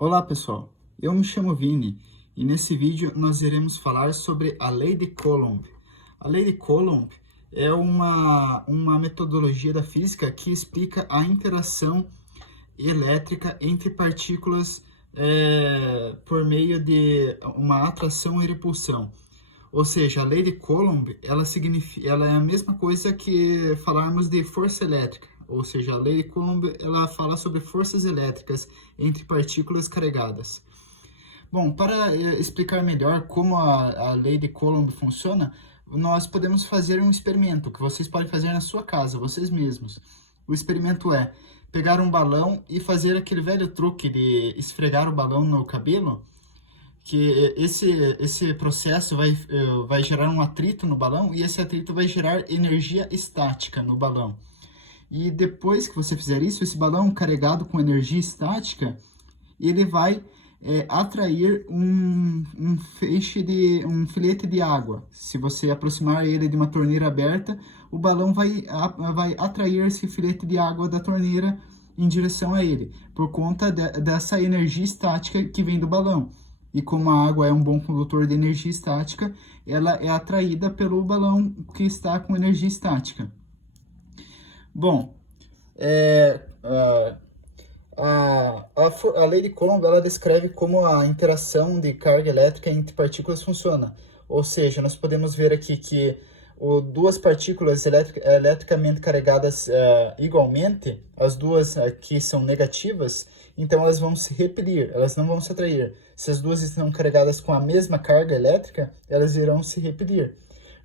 Olá pessoal, eu me chamo Vini e nesse vídeo nós iremos falar sobre a Lei de Coulomb. A Lei de Coulomb é uma metodologia da física que explica a interação elétrica entre partículas por meio de uma atração e repulsão. Ou seja, a Lei de Coulomb, ela é a mesma coisa que falarmos de força elétrica. Ou seja, a Lei de Coulomb, ela fala sobre forças elétricas entre partículas carregadas. Bom, para explicar melhor como a Lei de Coulomb funciona, nós podemos fazer um experimento que vocês podem fazer na sua casa, vocês mesmos. O experimento é pegar um balão e fazer aquele velho truque de esfregar o balão no cabelo, que esse processo vai gerar um atrito no balão e esse atrito vai gerar energia estática no balão. E depois que você fizer isso, esse balão carregado com energia estática, ele vai atrair um filete de água. Se você aproximar ele de uma torneira aberta, o balão vai atrair esse filete de água da torneira em direção a ele, por conta dessa energia estática que vem do balão. E como a água é um bom condutor de energia estática, ela é atraída pelo balão que está com energia estática. Bom, a lei de Coulomb ela descreve como a interação de carga elétrica entre partículas funciona. Ou seja, nós podemos ver aqui que duas partículas eletricamente carregadas igualmente, as duas aqui são negativas, então elas vão se repelir, elas não vão se atrair. Se as duas estão carregadas com a mesma carga elétrica, elas irão se repelir.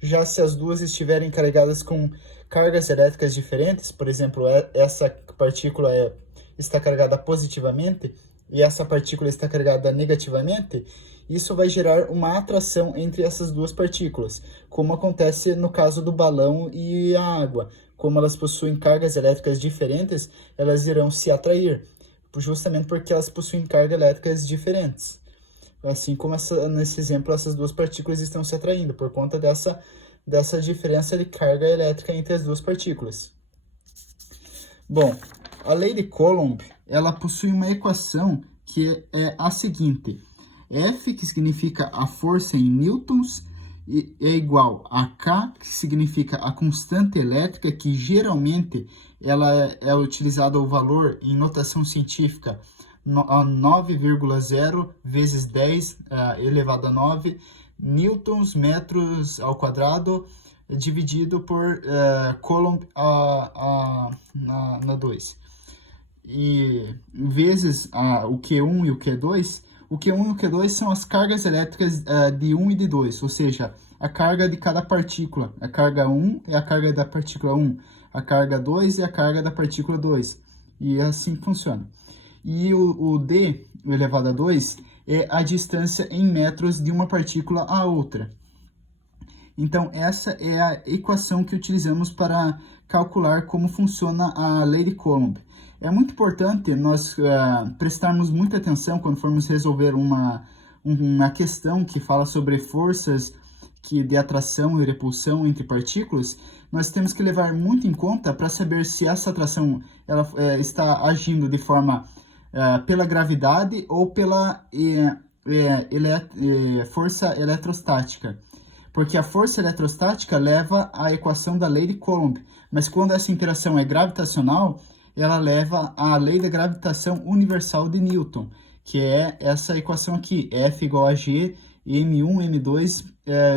Já se as duas estiverem carregadas com cargas elétricas diferentes, por exemplo, essa partícula está carregada positivamente e essa partícula está carregada negativamente, isso vai gerar uma atração entre essas duas partículas, como acontece no caso do balão e a água. Como elas possuem cargas elétricas diferentes, elas irão se atrair, justamente porque elas possuem cargas elétricas diferentes. Assim como nesse exemplo, essas duas partículas estão se atraindo por conta dessa diferença de carga elétrica entre as duas partículas. Bom, a lei de Coulomb, ela possui uma equação que é a seguinte: F, que significa a força em newtons, é igual a K, que significa a constante elétrica, que geralmente ela é utilizada o valor em notação científica a 9,0 vezes 10 elevado a 9 newtons metros ao quadrado dividido por Coulomb na 2. E vezes o Q1 e o Q2, o Q1 e o Q2 são as cargas elétricas de 1 e de 2, ou seja, a carga de cada partícula. A carga 1 é a carga da partícula 1, a carga 2 é a carga da partícula 2, e assim funciona. E o D elevado a 2 é a distância em metros de uma partícula a outra. Então, essa é a equação que utilizamos para calcular como funciona a lei de Coulomb. É muito importante nós prestarmos muita atenção quando formos resolver uma questão que fala sobre forças de atração e repulsão entre partículas. Nós temos que levar muito em conta para saber se essa atração ela, está agindo de forma pela gravidade ou pela força eletrostática. Porque a força eletrostática leva à equação da lei de Coulomb, mas quando essa interação é gravitacional, ela leva à lei da gravitação universal de Newton, que é essa equação aqui, F igual a G, M1, M2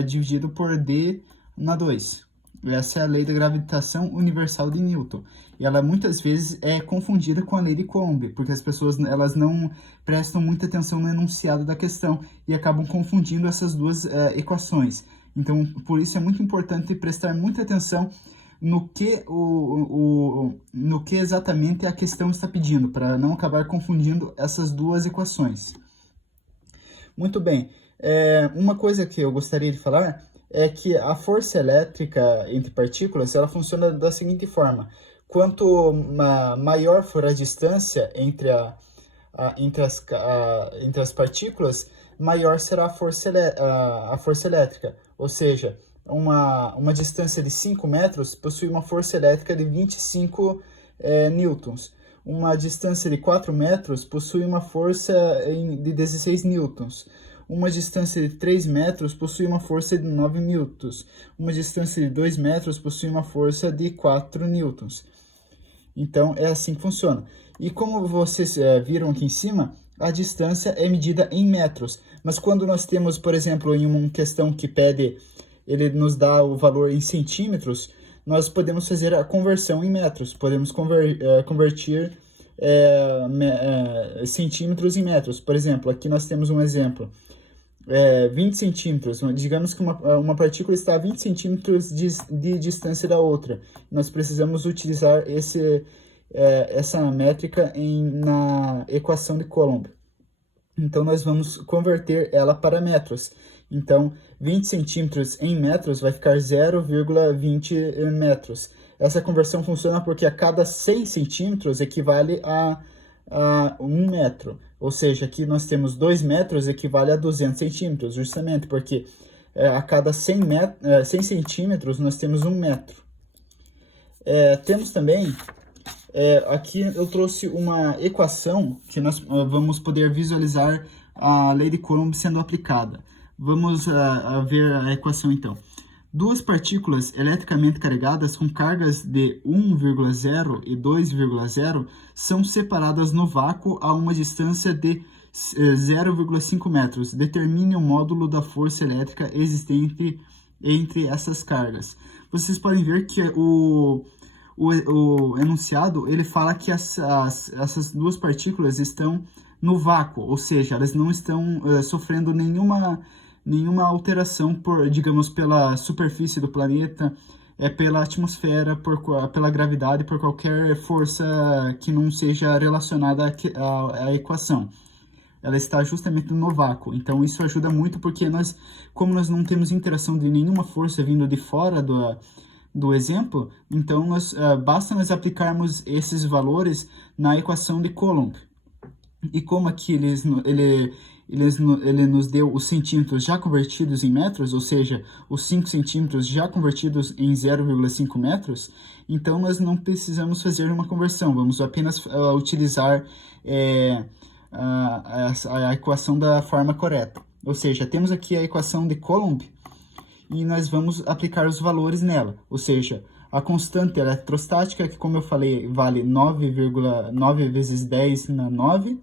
dividido por D na 2. Essa é a lei da gravitação universal de Newton. E ela muitas vezes é confundida com a lei de Coulomb, porque as pessoas elas não prestam muita atenção no enunciado da questão e acabam confundindo essas duas equações. Então, por isso é muito importante prestar muita atenção no que exatamente a questão está pedindo, para não acabar confundindo essas duas equações. Muito bem, uma coisa que eu gostaria de falar é que a força elétrica entre partículas ela funciona da seguinte forma: quanto maior for a distância entre as partículas, maior será a força elétrica. Ou seja, uma distância de 5 metros possui uma força elétrica de 25 newtons. uma distância de 4 metros possui uma força de 16 newtons. Uma distância de 3 metros possui uma força de 9 newtons. Uma distância de 2 metros possui uma força de 4 newtons. Então, é assim que funciona. E como vocês viram aqui em cima, a distância é medida em metros. Mas quando nós temos, por exemplo, em uma questão que pede, ele nos dá o valor em centímetros, nós podemos fazer a conversão em metros. Podemos converter centímetros em metros. Por exemplo, aqui nós temos um exemplo. 20 centímetros, digamos que uma partícula está a 20 centímetros de distância da outra. Nós precisamos utilizar essa métrica na equação de Coulomb. Então, nós vamos converter ela para metros. Então, 20 centímetros em metros vai ficar 0,20 metros. Essa conversão funciona porque a cada 100 centímetros equivale a 1 metro. Ou seja, aqui nós temos 2 metros equivale a 200 centímetros, justamente porque a cada 100 centímetros nós temos 1 metro. Temos também, aqui eu trouxe uma equação que nós vamos poder visualizar a lei de Coulomb sendo aplicada. Vamos ver a equação então. Duas partículas eletricamente carregadas com cargas de 1,0 e 2,0 são separadas no vácuo a uma distância de 0,5 metros. Determine o módulo da força elétrica existente entre essas cargas. Vocês podem ver que o enunciado ele fala que essas duas partículas estão no vácuo, ou seja, elas não estão sofrendo nenhuma alteração, digamos, pela superfície do planeta, pela atmosfera, pela gravidade, por qualquer força que não seja relacionada à equação. Ela está justamente no vácuo. Então, isso ajuda muito porque como nós não temos interação de nenhuma força vindo de fora do exemplo, então basta nós aplicarmos esses valores na equação de Coulomb. E como aqui ele nos deu os centímetros já convertidos em metros, ou seja, os 5 centímetros já convertidos em 0,5 metros, então nós não precisamos fazer uma conversão, vamos apenas utilizar a equação da forma correta. Ou seja, temos aqui a equação de Coulomb e nós vamos aplicar os valores nela, ou seja, a constante eletrostática, que como eu falei, vale 9,9 vezes 10 na 9,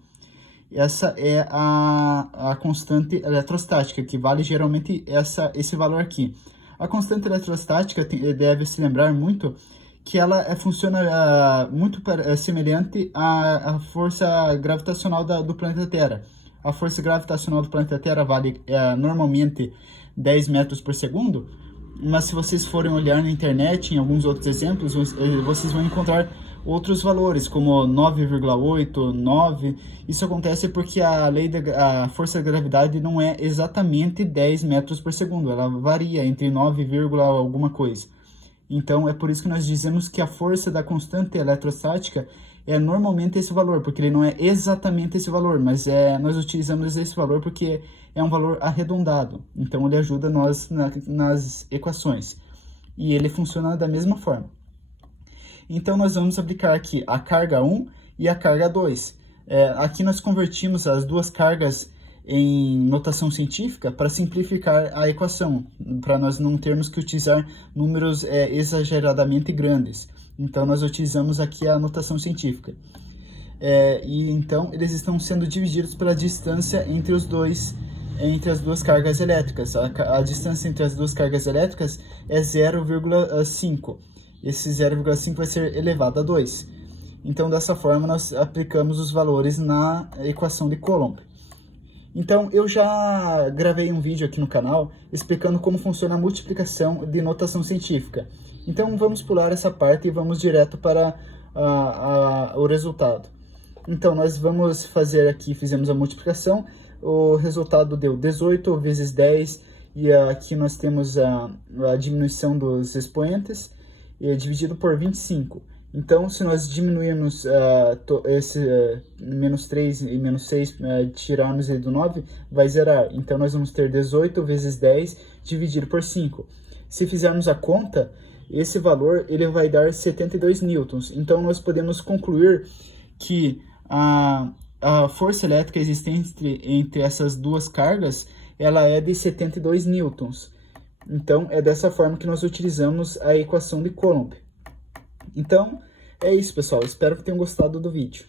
essa é a constante eletrostática, que vale geralmente esse valor aqui. A constante eletrostática deve se lembrar muito que ela funciona muito semelhante à força gravitacional do planeta Terra. A força gravitacional do planeta Terra vale normalmente 10 metros por segundo, mas se vocês forem olhar na internet, em alguns outros exemplos, vocês vão encontrar outros valores, como 9,8, 9. Isso acontece porque a força da gravidade não é exatamente 10 metros por segundo. Ela varia entre 9, alguma coisa. Então, é por isso que nós dizemos que a força da constante eletrostática é normalmente esse valor, porque ele não é exatamente esse valor, mas nós utilizamos esse valor porque é um valor arredondado. Então, ele ajuda nós nas equações. E ele funciona da mesma forma. Então, nós vamos aplicar aqui a carga 1 e a carga 2. Aqui nós convertimos as duas cargas em notação científica para simplificar a equação, para nós não termos que utilizar números exageradamente grandes. Então, nós utilizamos aqui a notação científica. E então, eles estão sendo divididos pela distância entre as duas cargas elétricas. A distância entre as duas cargas elétricas é 0,5. Esse 0,5 vai ser elevado a 2. Então, dessa forma, nós aplicamos os valores na equação de Coulomb. Então, eu já gravei um vídeo aqui no canal explicando como funciona a multiplicação de notação científica. Então, vamos pular essa parte e vamos direto para o resultado. Então, nós vamos fazer aqui, fizemos a multiplicação, o resultado deu 18 vezes 10, e aqui nós temos a diminuição dos expoentes, dividido por 25. Então, se nós diminuirmos esse menos 3 e menos 6, tirarmos ele do 9, vai zerar. Então, nós vamos ter 18 vezes 10 dividido por 5. Se fizermos a conta, esse valor ele vai dar 72 newtons. Então, nós podemos concluir que a força elétrica existente entre essas duas cargas, ela é de 72 newtons. Então, é dessa forma que nós utilizamos a equação de Coulomb. Então, é isso, pessoal. Espero que tenham gostado do vídeo.